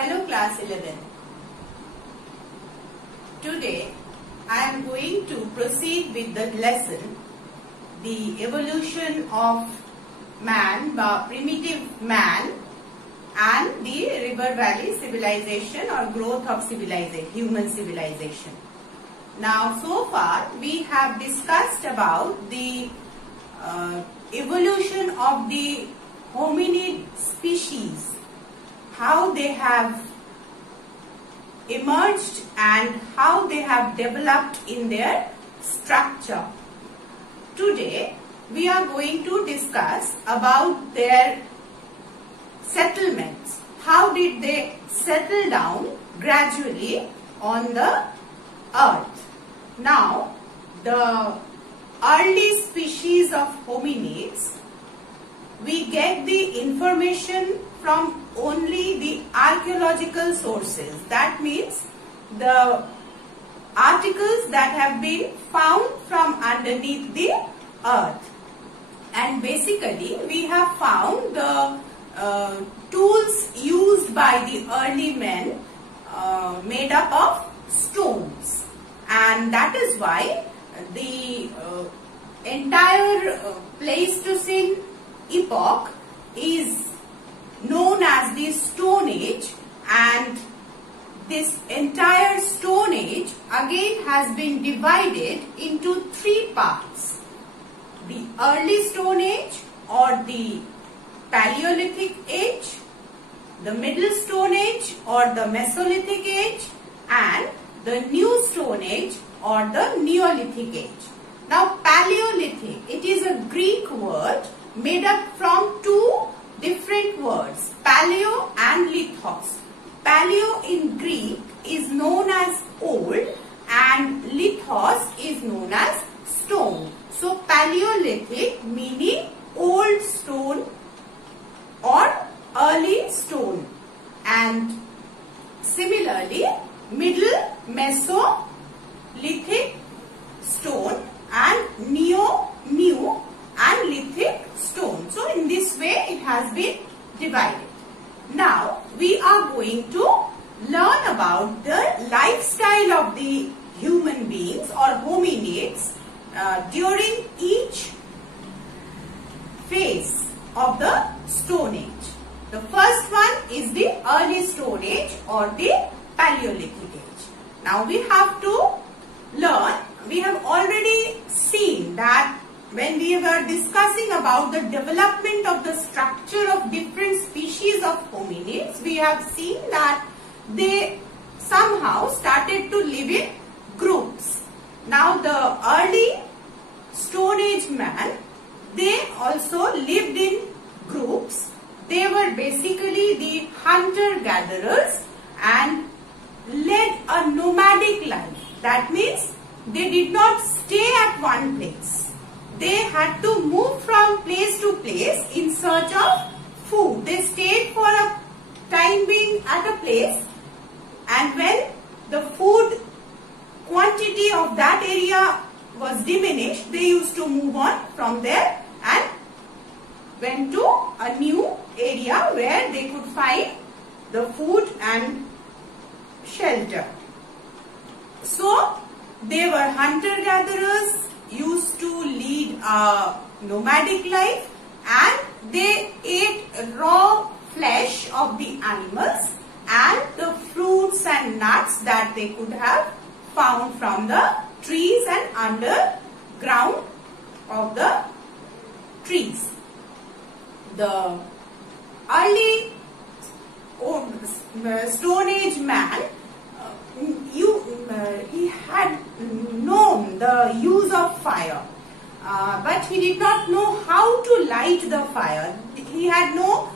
Hello class 11. Today I am going to proceed with the lesson, the evolution of man, primitive man, and the river valley civilization or growth of civilization, human civilization. Now so far we have discussed about the evolution of the hominid species, how they have emerged and how they have developed in their structure. Today we are going to discuss about their settlements. How did they settle down gradually on the earth? Now the early species of hominids, we get the information from only the archaeological sources. That means the articles that have been found from underneath the earth. And basically we have found the tools used by the early men made up of stones. And that is why the entire Pleistocene epoch is known as the Stone Age, and this entire Stone Age again has been divided into three parts: the early Stone Age or the Paleolithic Age, the Middle Stone Age or the Mesolithic Age, and the New Stone Age or the Neolithic Age. Now Paleolithic, it is a Greek word made up from two different words, paleo and lithos. Paleo in Greek is known as old and lithos is known as stone. So Paleolithic meaning old stone or early stone, and similarly Middle Mesolithic stone and New and lithic stone. So in this way it has been divided. Now we are going to learn about the lifestyle of the human beings or hominids during each phase of the Stone Age. The first one is the early Stone Age or the Paleolithic Age. Now we have to learn, we have already seen that when we were discussing about the development of the structure of different species of hominids, we have seen that they somehow started to live in groups. Now the early Stone Age man, they also lived in groups. They were basically the hunter-gatherers and led a nomadic life. That means they did not stay at one place. They had to move from place to place in search of food. They stayed for a time being at a place, and when the food quantity of that area was diminished, they used to move on from there and went to a new area where they could find the food and shelter. So they were hunter-gatherers, used to lead a nomadic life, and they ate raw flesh of the animals and the fruits and nuts that they could have found from the trees and underground of the trees. The early Stone Age man, he had known the use of fire, but he did not know how to light the fire. He had no,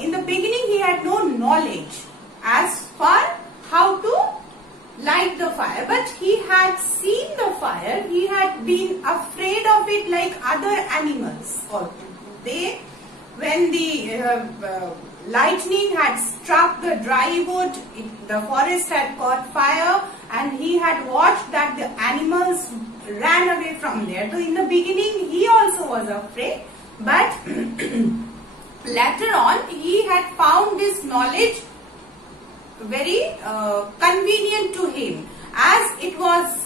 in the beginning he had no knowledge as far how to light the fire, but he had seen the fire. He had been afraid of it like other animals. When the lightning had struck the dry wood, the forest had caught fire, and he had watched that the animals ran away from there. So in the beginning he also was afraid, but later on he had found this knowledge very convenient to him, as it was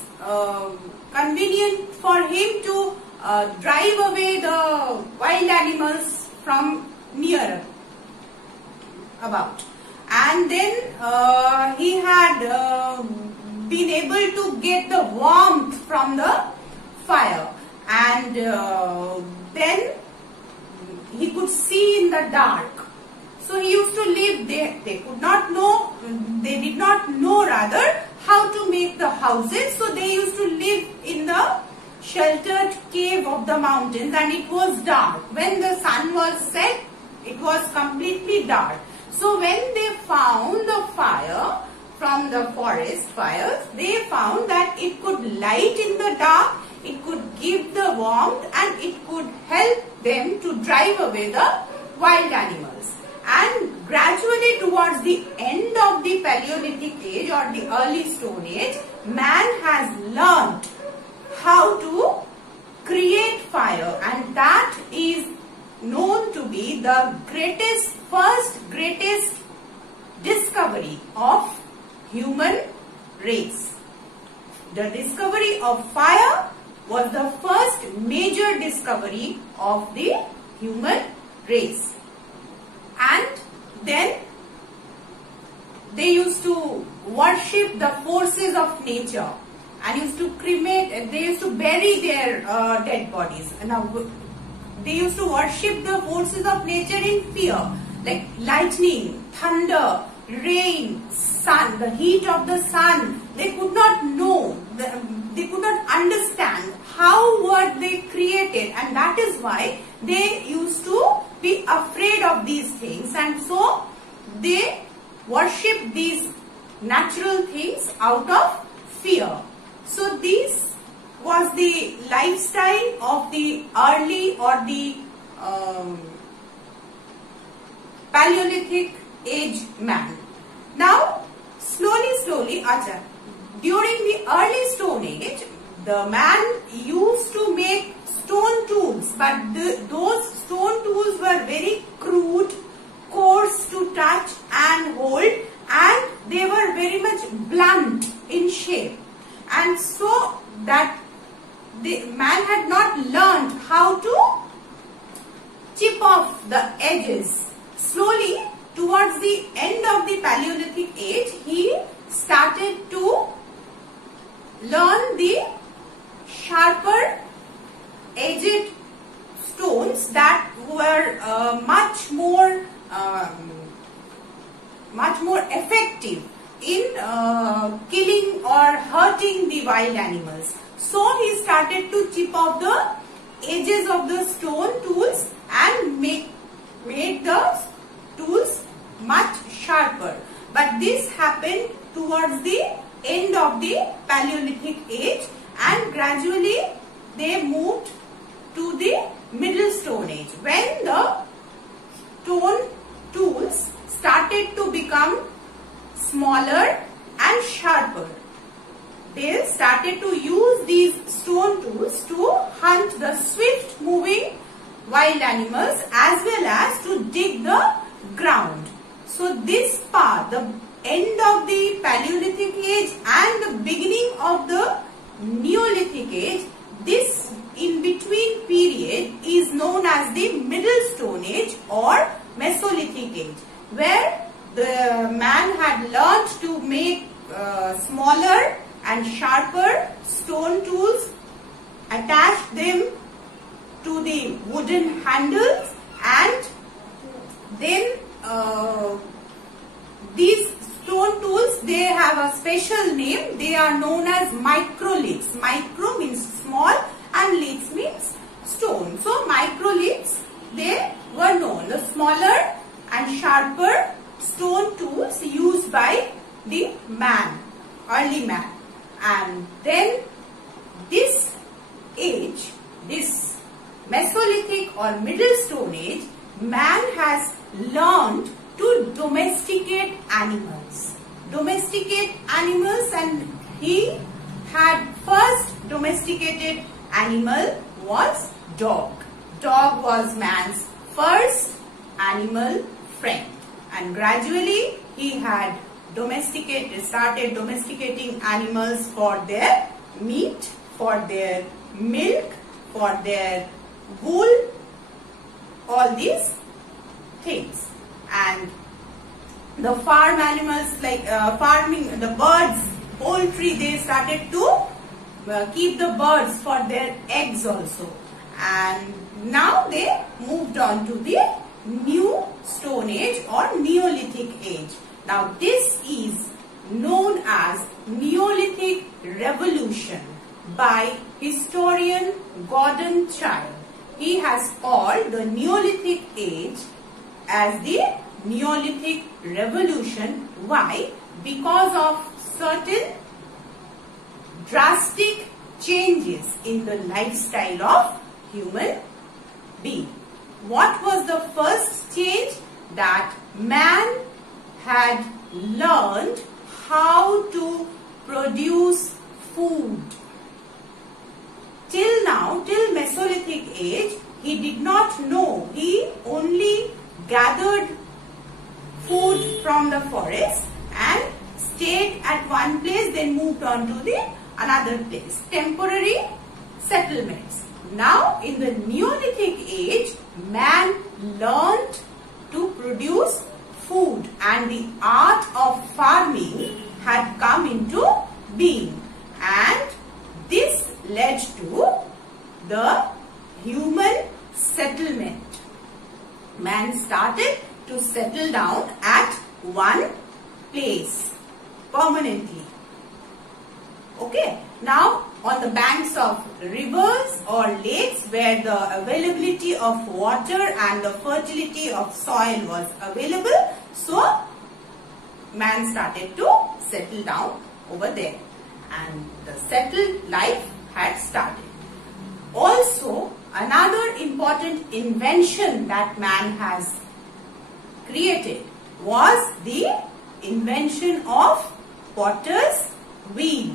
convenient for him to drive away the wild animals from near about. And then he had been able to get the warmth from the fire, and then he could see in the dark. So he used to live there. They could not know, they did not know rather how to make the houses. So they used to live in the sheltered cave of the mountains, and it was dark. When the sun was set, it was completely dark. So when they found the fire from the forest fires, they found that it could light in the dark, it could give the warmth, and it could help them to drive away the wild animals. And gradually towards the end of the Paleolithic age or the early Stone Age, man has learnt how to create fire, and that is known to be the first greatest discovery of human race. The discovery of fire was the first major discovery of the human race. And then they used to worship the forces of nature and used to cremate, they used to bury their dead bodies. Now, they used to worship the forces of nature in fear, like lightning, thunder, rain, sun, the heat of the sun. They could not know, they could not understand how were they created, and that is why they used to be afraid of these things, and so they worship these natural things out of fear. So this was the lifestyle of the early or the Paleolithic age man. Now slowly, during the early Stone Age, the man used to make stone tools, but those stone tools were very crude, coarse to touch and hold, and they were very much blunt in shape. And so that the man had not learned how to chip off the edges. Slowly, towards the end of the Paleolithic age, he started to learn the sharper edged stones that were much more effective in killing or hurting the wild animals. So he started to chip off the edges of the stone tools and made the tools much sharper. But this happened towards the end of the Paleolithic age, and gradually they moved to the Middle Stone Age, when the stone tools started to become smaller and sharper. They started to use these stone tools to hunt the swift moving wild animals as well as to dig the ground. So this part, the end of the Paleolithic age and the beginning of the Neolithic age, this in between period is known as the Middle Stone Age or Mesolithic age, where the man had learned to make smaller and sharper stone tools, attach them to the wooden handles, and then these stone tools, they have a special name. They are known as microliths. Micro means small and liths means stone. So microliths, they were known, the smaller and sharper stone tools used by the man, early man. And then this age, this Mesolithic or Middle Stone Age, man has learned to domesticate animals. Domesticate animals, and he had first domesticated animal was dog. Dog was man's first animal friend, and gradually he had started domesticating animals for their meat, for their milk, for their wool, all these things. And the farm animals like farming, the birds, poultry, they started to keep the birds for their eggs also. And now they moved on to the new Stone Age or Neolithic age. Now this is known as Neolithic Revolution by historian Gordon Childe. He has called the Neolithic age as the Neolithic Revolution. Why? Because of certain drastic changes in the lifestyle of human being. What was the first change? That man had learned how to produce food. Till now, till Mesolithic age, he did not know. He only gathered food from the forest and stayed at one place, then moved on to the another place. Temporary settlements. Now, in the Neolithic age, man learned to produce food and the art of farming had come into being, and this led to the human settlement. Man started to settle down at one place permanently. Okay. Now, on the banks of rivers or lakes where the availability of water and the fertility of soil was available, so man started to settle down over there and the settled life had started. Also, another important invention that man has created was the invention of potter's wheel.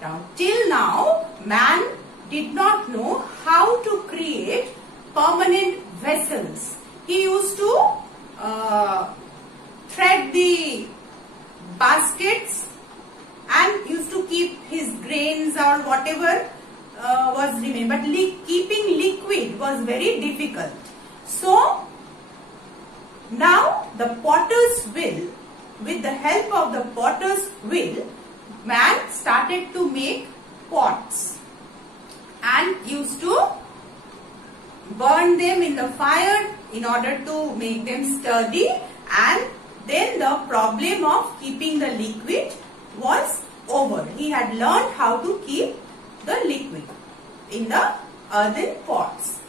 Now, till now, man did not know how to create permanent vessels. He used to thread the baskets and used to keep his grains or whatever was remaining. But keeping liquid was very difficult. So, now the potter's wheel, with the help of the potter's wheel, man started to make pots and used to burn them in the fire in order to make them sturdy, and then the problem of keeping the liquid was over. He had learned how to keep the liquid in the earthen pots.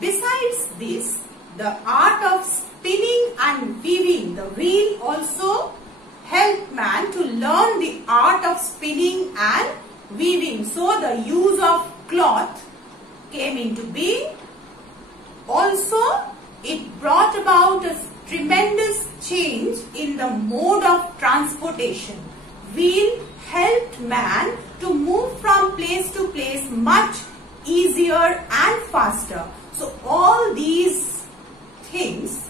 Besides this, the art of spinning and weaving, the wheel also helped man to learn the art of spinning and weaving. So the use of cloth came into being. Also, it brought about a tremendous change in the mode of transportation. Wheel helped man to move from place to place much easier and faster. So all these things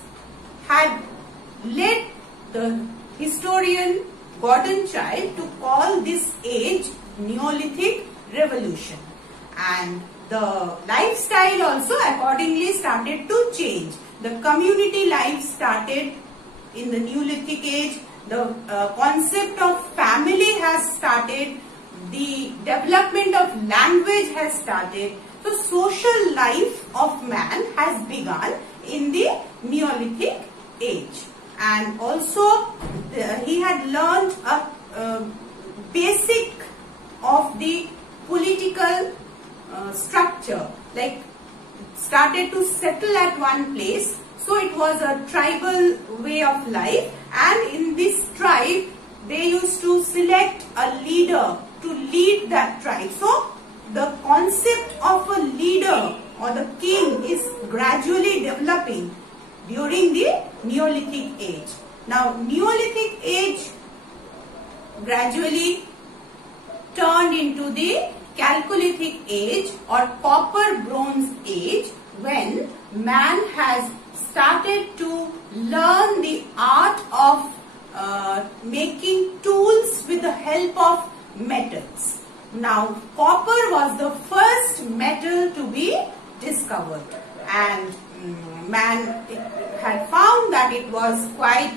had led the historian Gordon Childe to call this age Neolithic Revolution. And the lifestyle also accordingly started to change. The community life started in the Neolithic age. The concept of family has started. The development of language has started. So social life of man has begun in the Neolithic age. And also he had learned a basic of the political structure, like started to settle at one place. So it was a tribal way of life, and in this tribe they used to select a leader to lead that tribe. So the concept of a leader or the king is gradually developing during the Neolithic age. Now, Neolithic age gradually turned into the Chalcolithic age or Copper Bronze age, when man has started to learn the art of making tools with the help of metals. Now, copper was the first metal to be discovered, and man had found that it was quite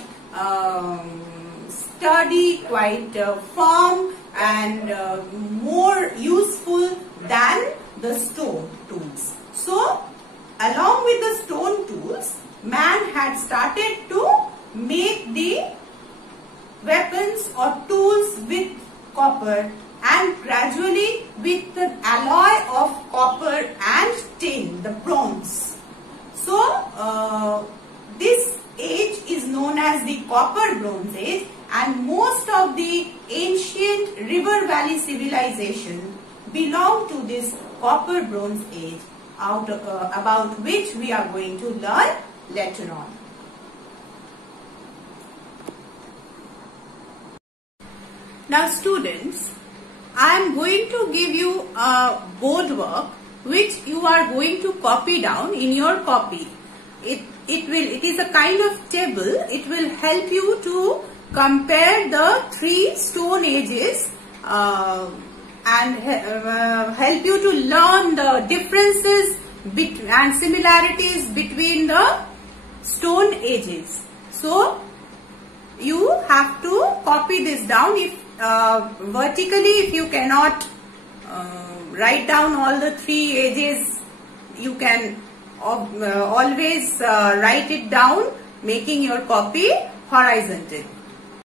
sturdy, quite firm, and more useful than the stone tools. So, along with the stone tools, man had started to make the weapons or tools with copper, and gradually with the alloy of copper and tin, the bronze. So, this age is known as the Copper Bronze Age, and most of the ancient river valley civilization belong to this Copper Bronze Age, about which we are going to learn later on. Now students, I am going to give you a board work which you are going to copy down in your copy. It is a kind of table. It will help you to compare the 3 stone ages and help you to learn the differences and similarities between the stone ages. So you have to copy this down. If vertically, if you cannot write down all the 3 ages, you can always write it down, making your copy horizontal.